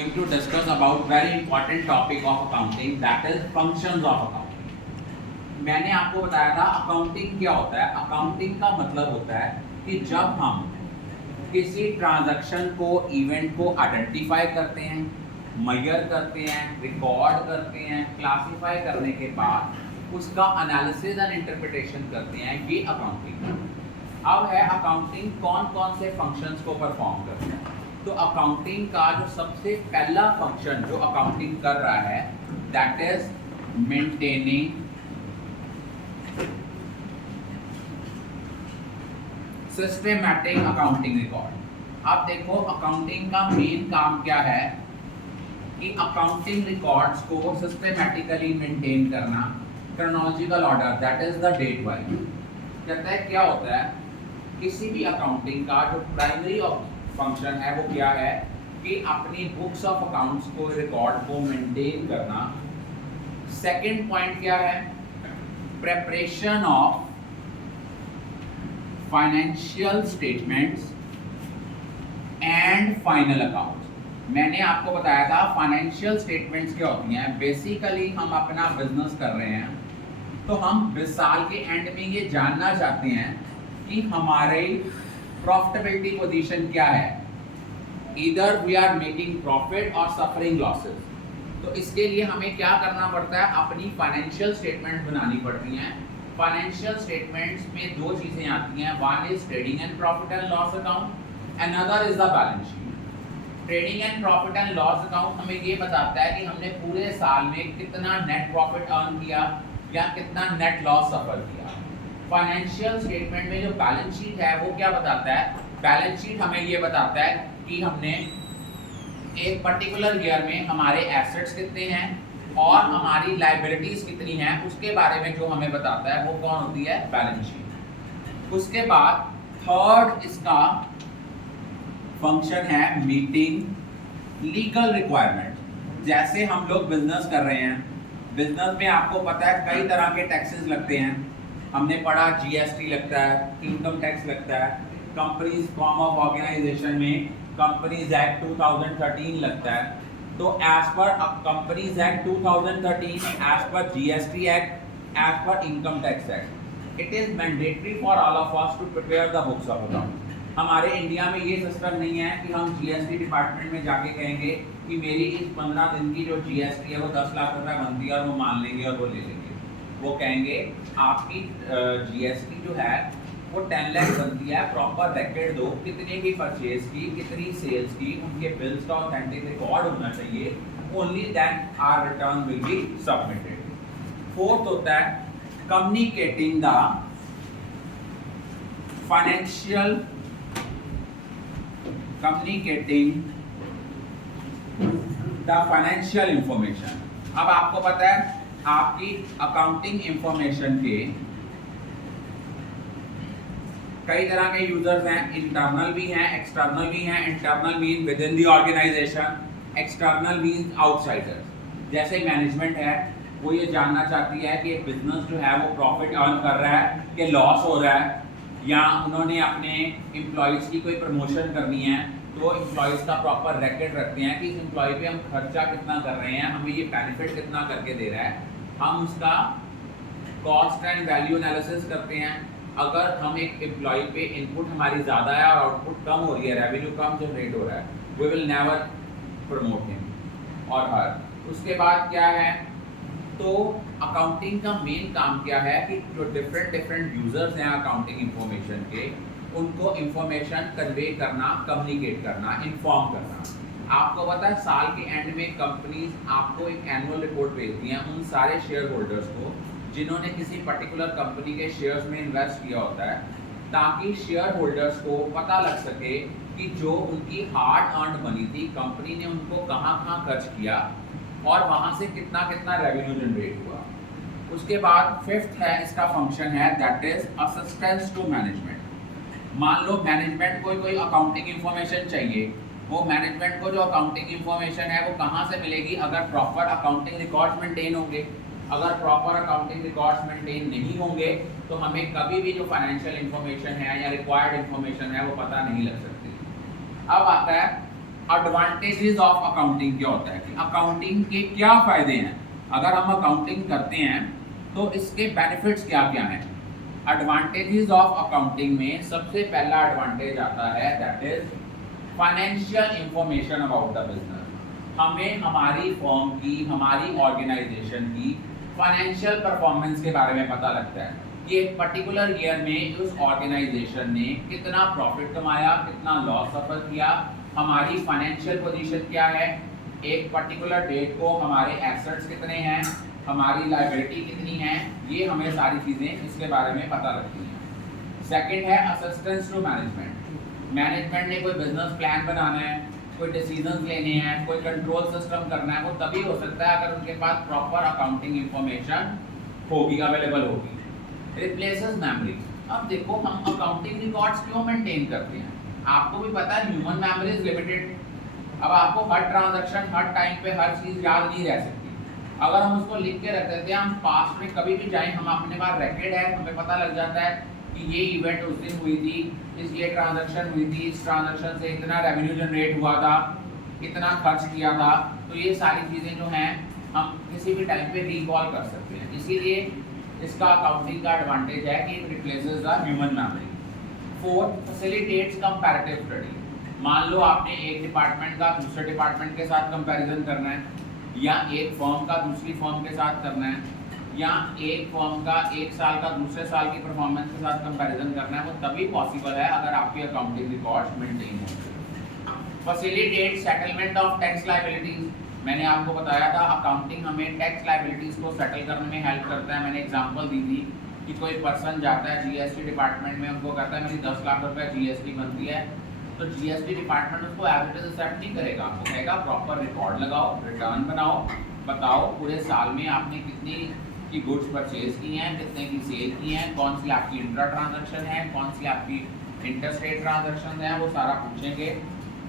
going to discuss about very important topic of accounting, that is functions of accounting। मैंने आपको बताया था accounting क्या होता है। अकाउंटिंग का मतलब होता है कि जब हम किसी ट्रांजैक्शन को, इवेंट को आइडेंटिफाई करते हैं, मेजर करते हैं, रिकॉर्ड करते हैं, क्लासिफाई करने के बाद उसका एनालिसिस एंड इंटरप्रिटेशन करते हैं, ये अकाउंटिंग। अब है अकाउंटिंग कौन कौन से फंक्शंस को परफॉर्म करता है। तो अकाउंटिंग का जो सबसे पहला फंक्शन जो अकाउंटिंग कर रहा है, that is maintaining systematic accounting record. आप देखो अकाउंटिंग का मेन काम क्या है कि अकाउंटिंग रिकॉर्ड्स को सिस्टमैटिकली मेंटेन करना, chronological order, that is the date wise. कहता है क्या होता है किसी भी अकाउंटिंग का जो प्राइमरी फंक्शन है वो क्या है कि अपनी बुक्स ऑफ अकाउंट्स को, रिकॉर्ड को मेंटेन करना। सेकंड पॉइंट क्या है, preparation of financial statements and final accounts. मैंने आपको बताया था फाइनेंशियल स्टेटमेंट्स क्या होती हैं। बेसिकली हम अपना बिजनेस कर रहे हैं तो हम साल के एंड में ये जानना चाहते हैं कि हमारे प्रॉफिटेबिलिटी पोजीशन क्या है, इधर वी आर मेकिंग प्रॉफिट और सफरिंग लॉसेस। तो इसके लिए हमें क्या करना पड़ता है, अपनी फाइनेंशियल स्टेटमेंट बनानी पड़ती हैं। फाइनेंशियल स्टेटमेंट्स में दो चीजें आती हैं, one is trading and profit and loss account, another is the balance sheet. Trading and profit and loss account हमें ये बताता है कि हमने पूरे साल में कितना नेट प्रॉफिट अर्न किया या कितना नेट लॉस सफर किया। फाइनेंशियल स्टेटमेंट में जो बैलेंस शीट है वो क्या बताता है, बैलेंस शीट हमें ये बताता है कि हमने एक पर्टिकुलर ईयर में हमारे एसेट्स कितने हैं और हमारी लायबिलिटीज कितनी हैं, उसके बारे में जो हमें बताता है वो कौन होती है, बैलेंस शीट। उसके बाद थर्ड इसका फंक्शन है मीटिंग लीगल रिक्वायरमेंट। जैसे हम लोग बिजनेस कर रहे हैं, बिजनेस में आपको पता है कई तरह के टैक्सेस लगते हैं। हमने पढ़ा जीएसटी लगता है, इनकम टैक्स लगता है, कंपनीज फॉर्म ऑफ ऑर्गेनाइजेशन में कंपनीज एक्ट 2013 लगता है। तो as per companies act 2013, as per GST act, as per income tax act, it is mandatory for all of us to prepare the books of account. हमारे India में ये system नहीं है कि हम जीएसटी डिपार्टमेंट में जाके कहेंगे कि मेरी इस 15 दिन की जो जीएसटी है वो 10 लाख रुपए बनती है और वो मान लेंगे और वो ले लेंगे। वो कहेंगे आपकी जीएसटी जो है वो 10 लाख बनती है, प्रॉपर रिकॉर्ड दो, कितने की परचेज की, कितनी सेल्स की, उनके बिल्स का ऑथेंटिक रिकॉर्ड होना चाहिए, only then our return will be submitted. Fourth होता है कम्युनिकेटिंग द फाइनेंशियल इंफॉर्मेशन। अब आपको पता है आपकी अकाउंटिंग इंफॉर्मेशन के कई तरह के यूजर्स हैं, इंटरनल भी हैं, एक्सटर्नल भी हैं। Internal mean within the organisation, external mean outsiders. जैसे मैनेजमेंट है वो ये जानना चाहती है कि बिजनेस जो है वो प्रॉफिट अर्न कर रहा है कि लॉस हो रहा है, या उन्होंने अपने एम्प्लॉयज़ की कोई प्रमोशन करनी है तो एम्प्लॉयज़ का प्रॉपर रिकॉर्ड रखते हैं कि इस एम्प्लॉय पे हम खर्चा कितना कर रहे हैं, हमें ये बेनिफिट कितना करके दे रहा है। हम उसका कॉस्ट एंड वैल्यू एनालिसिस करते हैं। अगर हम एक एम्प्लॉय पे इनपुट हमारी ज़्यादा है और आउटपुट कम हो रही है, रेवेन्यू कम जनरेट हो रहा है, we will never promote him or her. उसके बाद क्या है, तो अकाउंटिंग का मेन काम क्या है कि जो डिफरेंट यूजर्स हैं अकाउंटिंग इंफॉर्मेशन के, उनको इंफॉर्मेशन कन्वे करना, कम्युनिकेट करना, इन्फॉर्म करना। आपको पता है साल के एंड में कंपनीज आपको एक एनुअल रिपोर्ट भेजती हैं उन सारे शेयर होल्डर्स को जिन्होंने किसी पर्टिकुलर कंपनी के शेयर्स में इन्वेस्ट किया होता है, ताकि शेयर होल्डर्स को पता लग सके कि जो उनकी हार्ड अर्न्ड मनी थी कंपनी ने उनको कहाँ कहाँ खर्च किया और वहाँ से कितना कितना रेवेन्यू जनरेट हुआ। उसके बाद फिफ्थ है इसका फंक्शन है, that is assistance to management. मान लो मैनेजमेंट को कोई अकाउंटिंग इंफॉर्मेशन चाहिए, वो मैनेजमेंट को जो अकाउंटिंग इंफॉर्मेशन है वो कहाँ से मिलेगी, अगर प्रॉपर अकाउंटिंग रिकॉर्ड्स मेंटेन होंगे। अगर प्रॉपर अकाउंटिंग रिकॉर्ड्स मेंटेन नहीं होंगे तो हमें कभी भी जो फाइनेंशियल इंफॉर्मेशन है या रिक्वायर्ड इंफॉर्मेशन है वो पता नहीं लग सकती। अब आता है एडवांटेजेस ऑफ अकाउंटिंग क्या होता है कि अकाउंटिंग के क्या फायदे हैं, अगर हम अकाउंटिंग करते हैं तो इसके बेनिफिट्स क्या क्या हैं। एडवांटेजेस ऑफ अकाउंटिंग में सबसे पहला एडवांटेज आता है that is financial information about the business. हमें हमारी फर्म की, हमारी ऑर्गेनाइजेशन की फाइनेंशियल परफॉर्मेंस के बारे में पता लगता है कि एक पर्टिकुलर ईयर में उस ऑर्गेनाइजेशन ने कितना प्रॉफिट कमाया, कितना लॉस सफर किया, हमारी फाइनेंशियल पोजीशन क्या है, एक पर्टिकुलर डेट को हमारे एसेट्स कितने हैं, हमारी लायबिलिटी कितनी है, ये हमें सारी चीज़ें इसके बारे में पता लगती हैं। सेकंड है असिस्टेंस टू मैनेजमेंट। मैनेजमेंट ने कोई बिजनेस प्लान बनाना है, कोई डिसीजंस लेने हैं, कोई कंट्रोल सिस्टम करना है, वो तभी हो सकता है अगर उनके पास प्रॉपर अकाउंटिंग इंफॉर्मेशन होगी, अवेलेबल होगी। Replaces memory. अब देखो हम अकाउंटिंग रिकॉर्ड्स क्यों मेंटेन करते हैं, आपको भी पता है ह्यूमन मेमोरी इज लिमिटेड। अब आपको हर ट्रांजैक्शन, हर टाइम पे हर चीज़ याद नहीं रह सकती। अगर हम उसको लिख के रख देते हैं, हम पास्ट में कभी भी जाएं, हम अपने पास रिकॉर्ड है, हमें पता लग जाता है कि ये इवेंट उस दिन हुई थी, ये ट्रांजैक्शन हुई थी, इस ट्रांजैक्शन से इतना रेवेन्यू जनरेट हुआ था, इतना खर्च किया था। तो ये सारी चीज़ें जो हैं हम किसी भी टाइम पे रिकॉल कर सकते हैं। इसीलिए इसका अकाउंटिंग का एडवांटेज है कि it replaces the human memory. Fourth, facilitates comparative study. मान लो आपने एक डिपार्टमेंट का दूसरे डिपार्टमेंट के साथ कंपैरिजन करना है, या एक फर्म का दूसरी फर्म के साथ करना है, या एक फर्म का एक साल का दूसरे साल की परफॉर्मेंस के साथ कंपैरिजन करना है, वो तभी पॉसिबल है अगर आपके अकाउंटिंग रिकॉर्ड्स मेंटेन हों। Facilitate settlement of tax liabilities. मैंने आपको बताया था अकाउंटिंग हमें टैक्स लायबिलिटीज को सेटल करने में हेल्प करता है। मैंने एग्जांपल दी थी कि कोई पर्सन जाता है जीएसटी डिपार्टमेंट में, उनको कहता है मेरी 10 लाख रुपए जीएसटी बनती है, तो जीएसटी डिपार्टमेंट उसको एज इट इज एक्सेप्ट नहीं करेगा, वो कहेगा प्रॉपर रिकॉर्ड लगाओ, रिटर्न बनाओ, बताओ पूरे साल में आपने कितनी की गुड्स परचेज की हैं, कितने की सेल की हैं, कौन सी आपकी इंट्रा ट्रांजैक्शन है, कौन सी आपकी इंटरस्टेट ट्रांजैक्शन है, वो सारा पूछेंगे।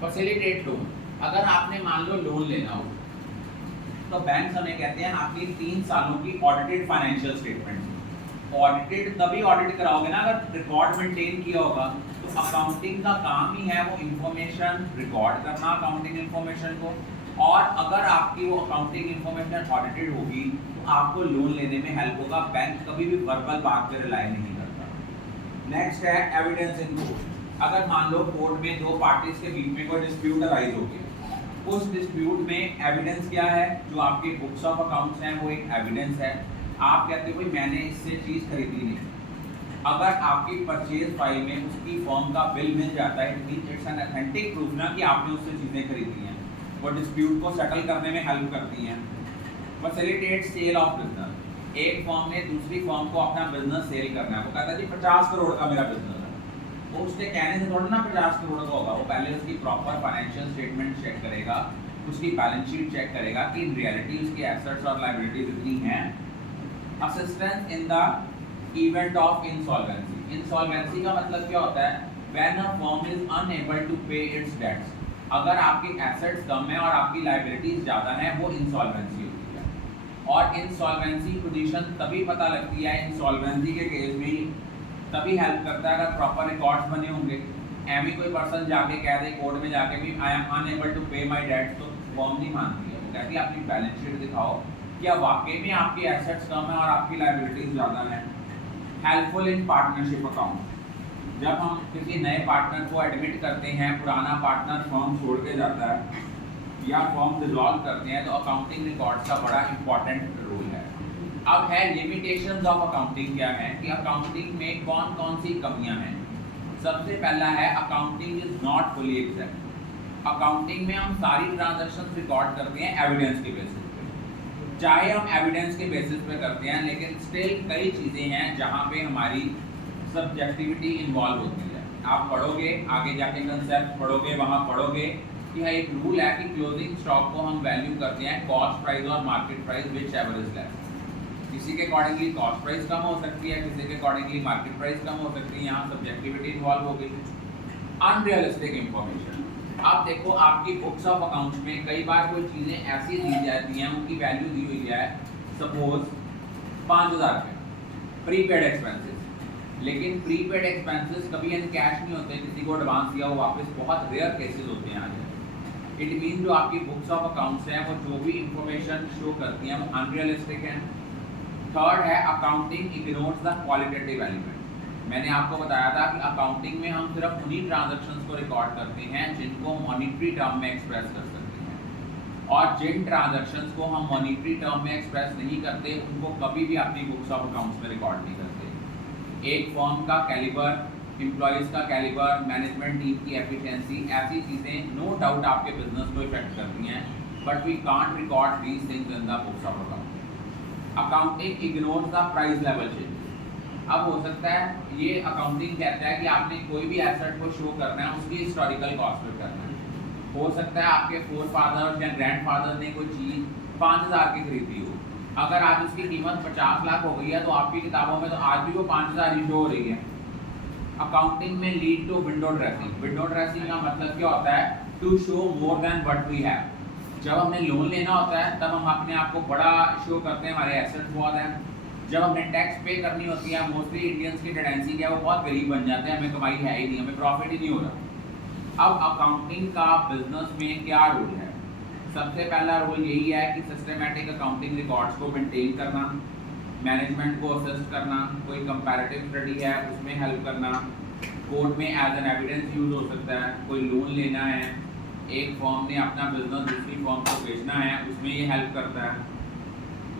Facilitate loan. अगर आपने मान लो लोन लेना हो तो बैंक हमें कहते हैं आपकी 3 सालों की ऑडिटेड फाइनेंशियल स्टेटमेंट। ऑडिटेड तभी ऑडिट कराओगे ना अगर रिकॉर्ड मेंटेन किया होगा। तो अकाउंटिंग का काम ही है वो इंफॉर्मेशन रिकॉर्ड करना, अकाउंटिंग इंफॉर्मेशन को। और अगर आपकी वो अकाउंटिंग इंफॉर्मेशन ऑडिटेड होगी तो आपको लोन लेने में हेल्प होगा। बैंक कभी भी वर्बल बात पे रिलाई नहीं करता। नेक्स्ट है एविडेंस इन कोर्ट। अगर मान लो कोर्ट में दो पार्टीज के बीच में कोई डिस्प्यूट अराइज हो गया, उस डिस्प्यूट में एविडेंस क्या है, जो आपके बुक्स ऑफ अकाउंट्स हैं वो एक एविडेंस है। आप कहते हो भाई मैंने इससे चीज़ खरीदी नहीं, अगर आपकी परचेज फाइल में उसकी फर्म का बिल मिल जाता है, इट्स एन ऑथेंटिक प्रूफ ना कि आपने उससे चीज़ें खरीदी हैं, वो डिस्प्यूट को सेटल करने में हेल्प करती हैं। Facilitate sale of business. एक फर्म ने दूसरी फर्म को अपना बिजनेस सेल करना है, वो कहता है जी 50 करोड़ का मेरा बिजनेस है, वो उसके कहने से थोड़ा ना 50 करोड़ का होगा, वो पहले उसकी प्रॉपर फाइनेंशियल स्टेटमेंट चेक करेगा, उसकी बैलेंस शीट चेक करेगा कि इन रियलिटी उसकी एसेट्स और लायबिलिटीज कितनी हैं। Assistance in the event of insolvency. Insolvency का मतलब क्या होता है, when a firm is unable to pay its debts. अगर आपके एसेट्स कम है और आपकी लायबिलिटीज ज़्यादा है, वो इंसॉल्वेंसी होती है। और इंसॉल्वेंसी पोजीशन तभी पता लगती है, इंसॉल्वेंसी के केस में तभी हेल्प करता है अगर प्रॉपर रिकॉर्ड्स बने होंगे। एम ही कोई पर्सन जाके कह दे कोर्ट में जाके भी आई एम अनएबल टू पे माय डेट्स, तो फर्म नहीं मानती है, वो कहती है अपनी बैलेंस शीट दिखाओ क्या वाकई में आपके एसेट्स कम है और आपकी लायबिलिटीज ज़्यादा है। Helpful in partnership account. जब हम किसी नए पार्टनर को एडमिट करते हैं, पुराना पार्टनर फर्म छोड़ के जाता है या फर्म डिसॉल्व करते हैं, तो अकाउंटिंग रिकॉर्ड्स का बड़ा इंपॉर्टेंट रोल है। अब है लिमिटेशंस ऑफ अकाउंटिंग क्या है कि अकाउंटिंग में कौन कौन सी कमियां हैं। सबसे पहला है accounting is not fully exact. Accounting में हम सारी ट्रांजैक्शंस रिकॉर्ड करते हैं एविडेंस के बेसिस पे, चाहे हम एविडेंस के बेसिस पे करते हैं, लेकिन स्टिल कई चीज़ें हैं जहाँ पे हमारी सब्जेक्टिविटी इन्वॉल्व होती है। आप पढ़ोगे आगे जाके कंसेप्ट पढ़ोगे, वहाँ पढ़ोगे कि एक रूल है कि क्लोजिंग स्टॉक को हम वैल्यू करते हैं कॉस्ट प्राइस और market price which ever is less. किसी के अकॉर्डिंगली कॉस्ट प्राइस कम हो सकती है, किसी के अकॉर्डिंगली मार्केट प्राइस कम हो सकती है, यहाँ सब्जेक्टिविटी इन्वॉल्व हो गई। Unrealistic information. अब देखो आपकी बुक्स ऑफ अकाउंट्स में कई बार कोई चीज़ें ऐसी दी जाती हैं, उनकी वैल्यू दी हुई है सपोज 5000 रुपये प्रीपेड एक्सपेंसेस, लेकिन प्रीपेड एक्सपेंसेस कभी इन कैश नहीं होते, किसी को एडवांस दिया हो वापस, बहुत रेयर केसेस होते हैं। आज इट मीन जो आपकी बुक्स ऑफ अकाउंट्स हैं वो जो भी इंफॉर्मेशन शो करती हैं वो अनरियलिस्टिक हैं। थर्ड है accounting ignores the qualitative element. मैंने आपको बताया था कि अकाउंटिंग में हम सिर्फ उन्हीं ट्रांजैक्शंस को रिकॉर्ड करते हैं जिनको मॉनिटरी टर्म में एक्सप्रेस कर सकते हैं, और जिन ट्रांजैक्शंस को हम मॉनिटरी टर्म में एक्सप्रेस नहीं करते उनको कभी भी अपनी बुक्स ऑफ अकाउंट्स में रिकॉर्ड नहीं करते। एक फर्म का कैलिबर, एम्प्लॉयज़ का कैलिबर, मैनेजमेंट टीम की एफिशिएंसी, ऐसी चीज़ें नो डाउट आपके बिजनेस को इफेक्ट करती हैं, but we can't record these things in the books of account. Accounting ignores the price level change. अब हो सकता है ये अकाउंटिंग कहता है कि आपने कोई भी एसेट को शो करना है उसकी हिस्टोरिकल कॉस्ट पे करना है। हो सकता है आपके फोर फादर या ग्रैंड फादर ने कोई चीज़ 5,000 की खरीदी हो, अगर आज उसकी कीमत 50 लाख हो गई है तो आपकी किताबों में तो आज भी वो 5,000 ही शो हो रही है। अकाउंटिंग में lead to window dressing. Window dressing का मतलब क्या होता है? To show more than what we have. जब हमें लोन लेना होता है तब हम अपने आप को बड़ा शो करते हैं, हमारे एसेट्स बहुत हैं। जब हमने टैक्स पे करनी होती है, मोस्टली इंडियंस की टेंडेंसी क्या है, वो बहुत गरीब बन जाते हैं, हमें कमाई है ही नहीं, हमें प्रॉफिट ही नहीं हो रहा। अब अकाउंटिंग का बिजनेस में क्या रोल है? सबसे पहला रोल यही है कि सिस्टमैटिक अकाउंटिंग रिकॉर्ड्स को मेंटेन करना, मैनेजमेंट को असिस्ट करना, कोई कंपैरेटिव स्टडी है उसमें हेल्प करना, कोर्ट में एज एन एविडेंस यूज हो सकता है, कोई लोन लेना है, एक फर्म ने अपना बिजनेस दूसरी फर्म को बेचना है, उसमें ये हेल्प करता है।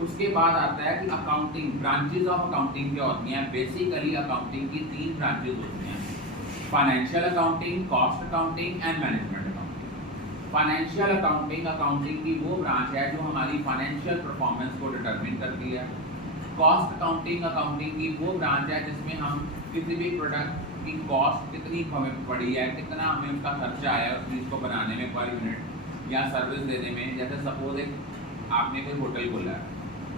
उसके बाद आता है कि अकाउंटिंग ब्रांचेज ऑफ अकाउंटिंग क्या होती हैं। बेसिकली अकाउंटिंग की 3 ब्रांचेज होती हैं, financial accounting, cost accounting and management accounting. Financial accounting accounting की वो ब्रांच है जो हमारी फाइनेंशियल परफॉर्मेंस को डिटरमिन करती है। कॉस्ट अकाउंटिंग अकाउंटिंग की वो ब्रांच है जिसमें हम किसी भी प्रोडक्ट की कॉस्ट कितनी हमें पड़ी है, कितना हमें उसका खर्चा आया उस चीज़ को बनाने में पर यूनिट या सर्विस देने में। जैसे सपोज एक आपने कोई होटल खोला है,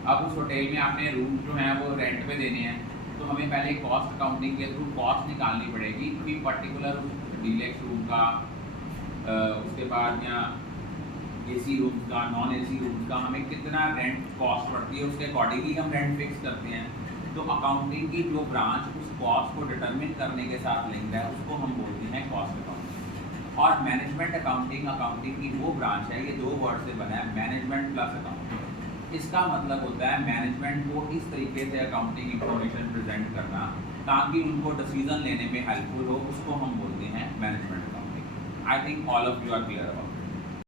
अब उस होटल में आपने रूम जो हैं वो रेंट पे देने हैं, तो हमें पहले कॉस्ट अकाउंटिंग के थ्रू कॉस्ट निकालनी पड़ेगी कि पर्टिकुलर डीलक्स रूम का, उसके बाद या एसी रूम का, नॉन एसी रूम का हमें कितना रेंट कॉस्ट पड़ती है, उसके अकॉर्डिंगली हम रेंट फिक्स करते हैं। तो अकाउंटिंग की जो ब्रांच उस कॉस्ट को डिटरमिन करने के साथ लिंक है उसको हम बोलते हैं कॉस्ट अकाउंटिंग। और मैनेजमेंट अकाउंटिंग अकाउंटिंग की वो ब्रांच है, ये 2 वर्ड से बना है, मैनेजमेंट प्लस अकाउंटिंग। इसका मतलब होता है मैनेजमेंट को इस तरीके से अकाउंटिंग इंफॉर्मेशन प्रेजेंट करना ताकि उनको डिसीजन लेने में हेल्पफुल हो, उसको हम बोलते हैं management accounting. I think all of you are clear about.